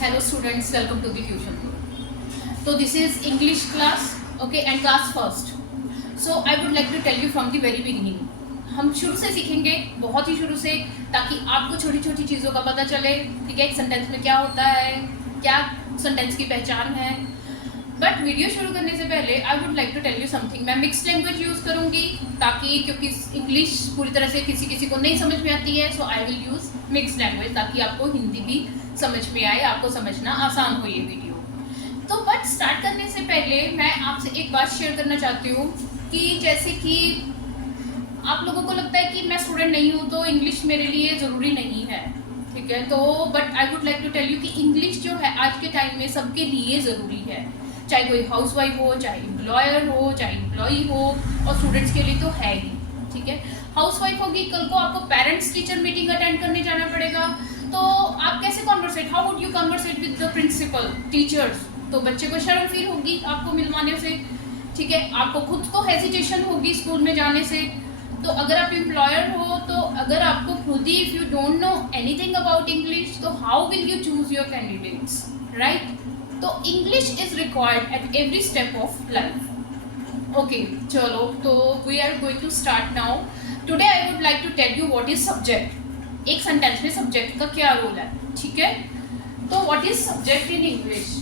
Hello students, welcome to the tuition room. So this is English class, okay, and class first. So I would like to tell you from the very beginning. हम शुरू से सीखेंगे, बहुत ही शुरू से, ताकि आपको छोटी छोटी चीज़ों का पता चले, ठीक है, एक सेंटेंस में क्या होता है, क्या सेंटेंस की पहचान है. बट वीडियो शुरू करने से पहले I would like to tell you something. मैं मिक्स्ड लैंग्वेज यूज़ करूँगी ताकि, क्योंकि इंग्लिश पूरी तरह से किसी किसी को नहीं समझ में आती है, so I will use mixed language ताकि आपको हिंदी भी समझ में आए, आपको समझना आसान हो ये वीडियो. तो बट स्टार्ट करने से पहले मैं आपसे एक बात शेयर करना चाहती हूँ कि जैसे कि आप लोगों को लगता है कि मैं स्टूडेंट नहीं हूँ तो इंग्लिश मेरे लिए ज़रूरी नहीं है, ठीक है. तो but I would like to tell you कि इंग्लिश जो है आज के टाइम में सबके लिए ज़रूरी है, चाहे कोई हाउसवाइफ हो, चाहे एम्प्लॉयर हो, चाहे एम्प्लॉई हो, और स्टूडेंट्स के लिए तो है ही, ठीक है. हाउसवाइफ होगी, कल को आपको पेरेंट्स टीचर मीटिंग अटेंड करने जाना पड़ेगा, तो आप कैसे conversate, how would you conversate with the principal teachers. तो बच्चे को शर्म फील होगी आपको मिलवाने से, ठीक है, आपको खुद को हेजिटेशन होगी स्कूल में जाने से. तो अगर आप एम्प्लॉयर हो, तो अगर आपको खुद ही if you don't know anything about English, तो how will you choose your candidates, right. तो English is required at every step of life. Okay, चलो, तो we are going to start now. Today I would like to tell you what is subject. एक sentence में subject का क्या role है, ठीक है. तो what is subject in English.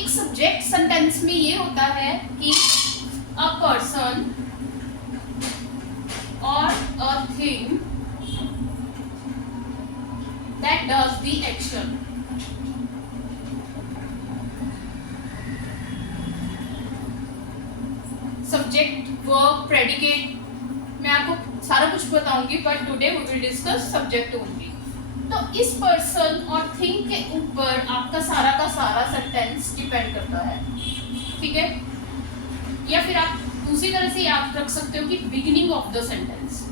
एक सब्जेक्ट सेंटेंस में ये होता है कि अ पर्सन और a thing that does the action. Subject, verb, predicate, मैं आपको सारा कुछ बताऊंगी, but today we will discuss subject only. तो इस पर्सन और थिंग के ऊपर आपका सारा का सारा सेंटेंस डिपेंड करता है, ठीक है. या फिर आप दूसरी तरह से याद रख सकते हो कि बिगिनिंग ऑफ द सेंटेंस.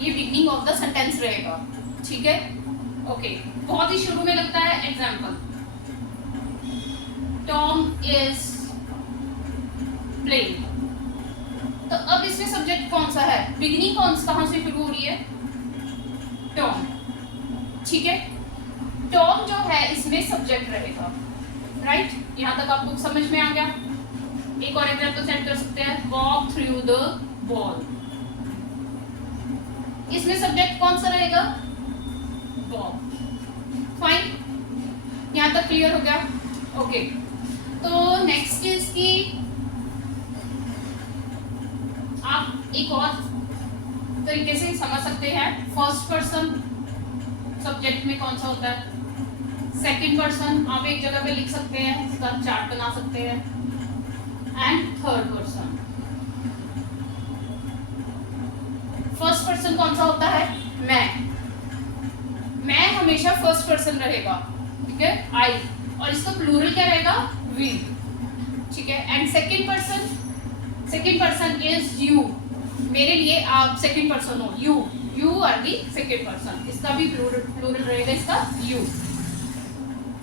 ये बिगिनिंग ऑफ द सेंटेंस रहेगा, ठीक है. ओके, बहुत ही शुरू में लगता है. Example, Tom is playing. तो अब इसमें सब्जेक्ट कौन सा है, बिगिनिंग कहाँ से शुरू हो रही है, टॉम, ठीक है. टॉम जो है इसमें सब्जेक्ट रहेगा, राइट. यहाँ तक आपको समझ में आ गया. एक और एग्जाम्पल सेट कर सकते हैं, वॉक थ्रू द वॉल. इसमें सब्जेक्ट कौन सा रहेगा, वॉक. फाइन, यहाँ तक क्लियर हो गया. ओके, तो नेक्स्ट इज की आप एक और तरीके से समझ सकते हैं. फर्स्ट पर्सन सब्जेक्ट में कौन सा होता है, सेकंड पर्सन आप एक जगह पे लिख सकते हैं, इसका चार्ट बना सकते हैं, and third person. First person कौन सा होता है, मैं हमेशा फर्स्ट पर्सन रहेगा, ठीक है, आई, और इसका प्लूरल क्या रहेगा, वी, ठीक है. And second person is you. मेरे लिए आप सेकंड पर्सन हो, you are the second person, इसका भी प्लूरल रहेगा, इसका यू.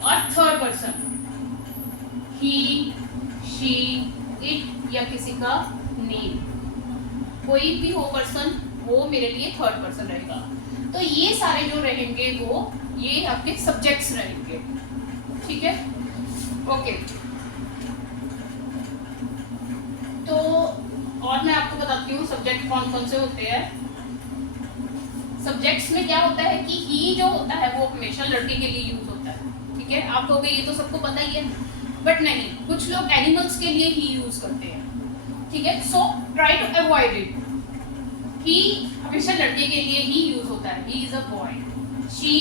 और third person he, she, it या किसी का नेम, कोई भी हो पर्सन, वो मेरे लिए थर्ड पर्सन रहेगा. तो ये सारे जो रहेंगे वो ये आपके सब्जेक्ट्स रहेंगे, ठीक है. ओके, तो और मैं आपको बताती हूँ सब्जेक्ट कौन कौन से होते हैं. सब्जेक्ट्स में क्या होता है कि ही जो होता है वो हमेशा लड़के के लिए यूज होता है, ठीक है. आप कहोगे ये तो सबको पता ही है, बट नहीं, कुछ लोग एनिमल्स के लिए ही यूज करते हैं, ठीक है. So try to avoid it. He हमेशा लड़के के लिए ही यूज होता है, he is a boy. She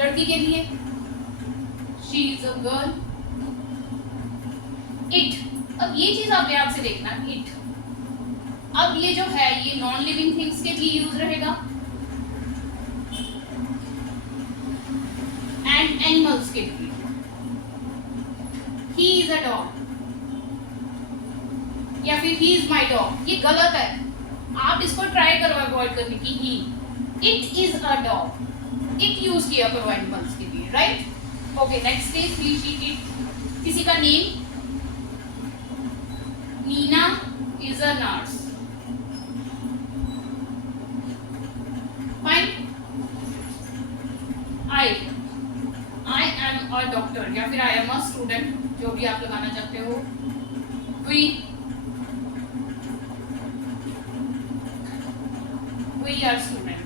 लड़की के लिए, she is a girl. It, अब ये चीज आप ध्यान से देखना, इट. अब ये जो है ये नॉन लिविंग थिंग्स के लिए यूज रहेगा, एंड एनिमल्स के लिए. ही इज अ डॉग या फिर ही इज माई डॉग, ये गलत है. आप इसको ट्राई करो अवॉइड करने की. He, it is a dog, it use किया करो एनिमल्स के लिए, right. Okay, next is he, she, it. किसी का name, is a nurse. Fine. I am a doctor या फिर I am a student, जो भी आप लगाना चाहते हो. We are student.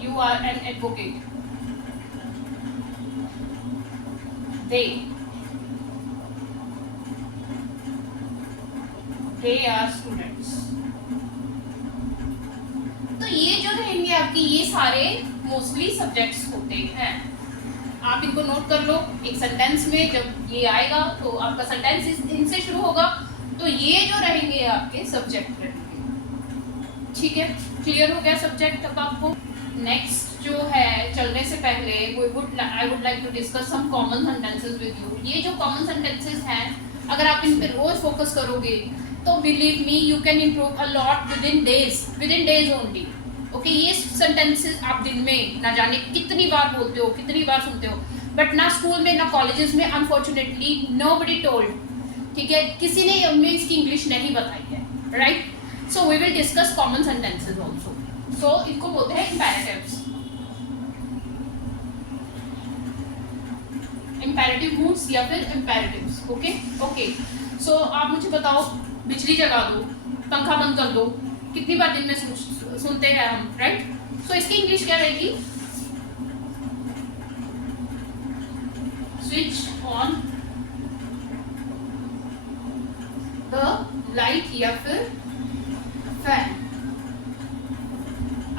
You are an advocate. They are students. तो ये जो रहेंगे आपके, ये सारे मोस्टली सब्जेक्ट्स होते हैं. आप इनको नोट कर लो. एक सेंटेंस में जब ये आएगा तो आपका सेंटेंस इनसे शुरू होगा, तो ये जो रहेंगे आपके सब्जेक्ट रहेंगे. ठीक है, क्लियर हो गया सब्जेक्ट अब आपको. नेक्स्ट जो है, चलने से पहले I would like to discuss some common sentences with you. ये जो कॉमन सेंटेंसेस हैं, अगर आप इन पे रोज फोकस करोगे तो believe me you can improve a lot with in days only. Okay, ये सेंटेंसेस आप दिन में ना जाने कितनी बार बोलते हो, कितनी बार सुनते हो, बट ना स्कूल में ना कॉलेजेस में अनफॉर्चुनेटली नोबडी टोल्ड. ठीक है, किसी ने हमें इसकी इंग्लिश नहीं बताई है. Right, so we will discuss common sentences also. सो इनको बोलते हैं इम्पेरेटिव्स. इम्पेरेटिव मूड्स या फिर इम्पेरेटिव्स. ओके. सो आप मुझे बताओ, बिजली जगा दो, पंखा बंद कर दो, कितनी बार दिन में सुनते हैं हम. राइट, सो इसकी इंग्लिश क्या रहेगी? स्विच ऑन द लाइट या फिर फैन.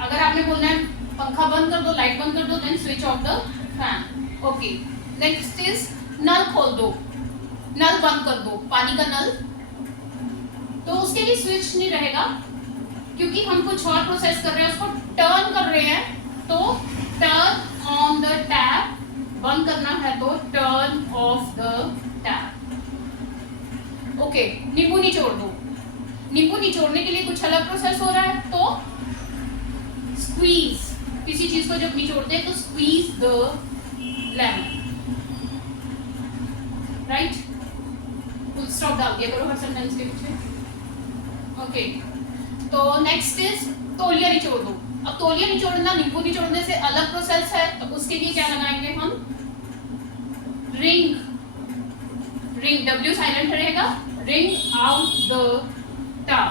अगर आपने बोलना है पंखा बंद कर दो, लाइट बंद कर दो, then switch off the fan. Okay. Next is नल खोल दो, नल बंद कर दो, पानी का नल. तो उसके लिए स्विच नहीं रहेगा, क्योंकि हम कुछ और प्रोसेस कर रहे हैं, उसको टर्न कर रहे हैं. तो टर्न ऑन द टैप, बंद करना है तो turn off the tap. Okay. नींबू निचोड़ दो, नींबू निचोड़ने के लिए कुछ अलग प्रोसेस हो रहा है, तो स्क्वीज. किसी चीज को जब निचोड़ते हैं तो squeeze the lemon. Right, full stop डाल दिया करो हर सेंटेंस के पीछे. ओके. तो नेक्स्ट इज तौलिया निचोड़ दो. अब तौलिया निचोड़ना नींबू निचोड़ने से अलग प्रोसेस है, तो उसके लिए क्या लगाएंगे हम? रिंग. W साइलेंट रहेगा. Ring out the tub.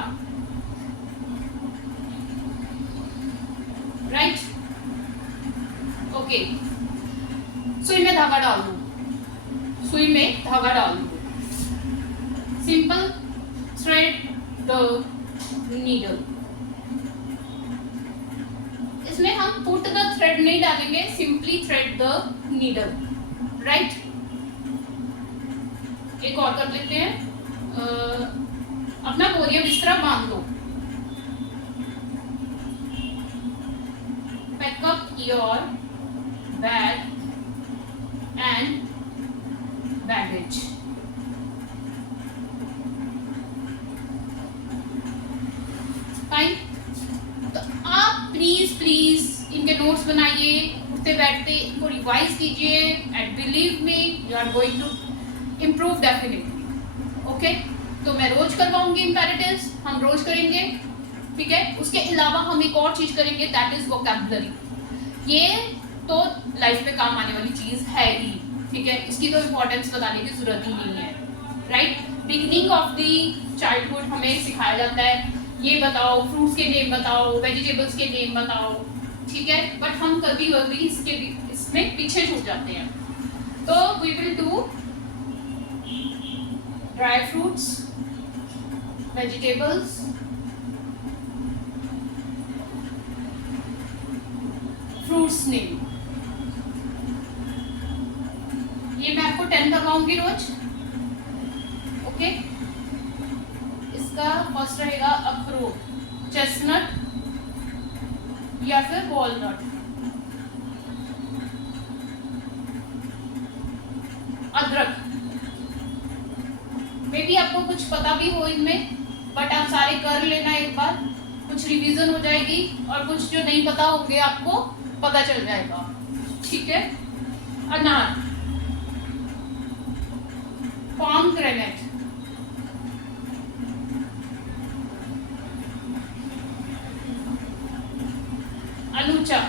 Right. Okay. सुई में धागा डाल दो, सुई में धागा डाल दो. Simple thread the needle. इसमें हम पुट द थ्रेड नहीं डालेंगे, simply thread the needle. Right. एक और कर लेते हैं. अपना बोरिया बिस्तरा बांध दो. Pack up your bag and baggage. Fine. तो आप प्लीज इनके नोट्स बनाइए, उठते बैठते इनको रिवाइज कीजिए, and believe me you are going to improve definitely. Okay. तो मैं रोज करवाऊंगी इम्पेरेटिव्स, हम रोज करेंगे. ठीक है, उसके अलावा हम एक और चीज करेंगे, दैट इज वोकैबुलरी. ये तो लाइफ में काम आने वाली चीज है ही. ठीक है, इसकी तो इम्पोर्टेंस बताने की जरूरत ही नहीं है. Right. Beginning of the childhood हमें सिखाया जाता है, ये बताओ, फ्रूट्स के नेम बताओ, वेजिटेबल्स के नेम बताओ. ठीक है, बट हम कभी इसमें पीछे छूट जाते हैं. तो we will do dry fruits, vegetables, fruits name. ये मैं आपको 10 करवाऊंगी रोज. ओके. इसका फर्स्ट रहेगा अखरोट, चेस्टनट या फिर वॉलनट. अदरक. मे बी आपको कुछ पता भी हो इनमें, बट आप सारे कर लेना एक बार, कुछ रिवीजन हो जाएगी और कुछ जो नहीं पता होंगे आपको पता चल जाएगा. ठीक है. अनार. pomegranate, alucha,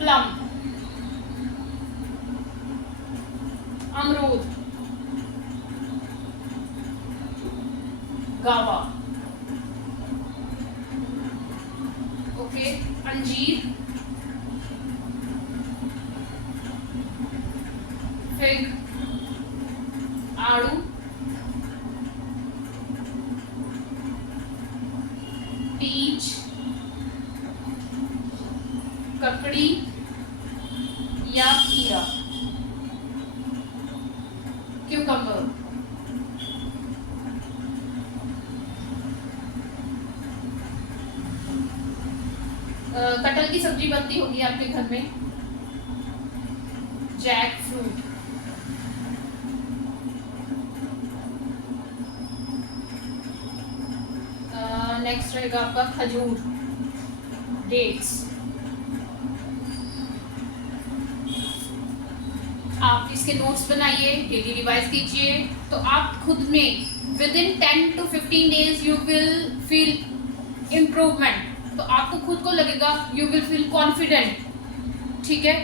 plum, अमरूद, गावा, ओके, अंजीर, फिग, आड़ू, पीच, ककड़ी या खीरा, क्यूकम्बर, कटहल की सब्जी बनती होगी आपके घर में, जैक फ्रूट, नेक्स्ट रहेगा आपका खजूर, डेट्स। आप इसके नोट्स बनाइए, डेली रिवाइज कीजिए, तो आप खुद में with in 10 to 15 days you will feel improvement. तो आपको खुद को लगेगा, यू विल फील कॉन्फिडेंट, ठीक है।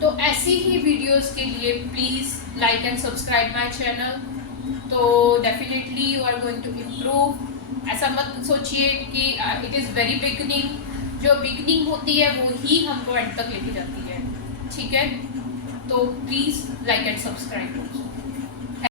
तो ऐसी ही वीडियोस के लिए please like and subscribe my channel. तो definitely you are going to improve. ऐसा मत सोचिए कि इट इज़ वेरी बिगनिंग। जो बिगनिंग होती है वो ही हमको एंड तक लेके जाती है, ठीक है। तो प्लीज़ लाइक एंड सब्सक्राइब।